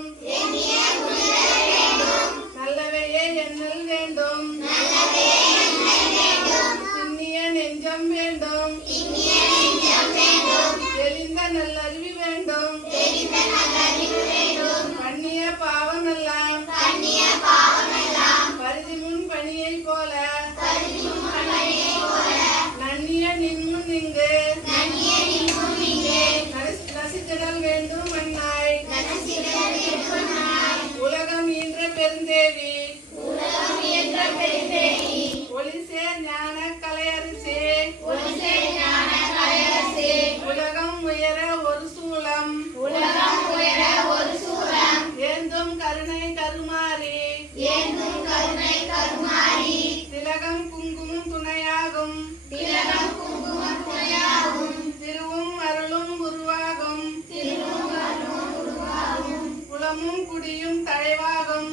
வேண்டும், நல்லவையே எண்ணல் வேண்டும், சின்னிய நெஞ்சம் வேண்டும், தெளிந்த நல்லறிவு வேண்டும், பண்ணிய பாவமெல்லாம் பரிதி முன் பணியை போல நன்னிய நின்முன் இங்கு நசித்திடல் வேண்டும் மண்ணாய். உலகம் ஈன்ற பெருந்தேவி ஒளிசே ஞான கலையரசே, உலகம் உயர ஒரு சூலம் ஏந்தும் கருணை கருமாறி, திலகம் குங்குமம் துணையாகும், திருவும் அருளும் உருவாகும், குளமும் குடியும் தழைவாகும்,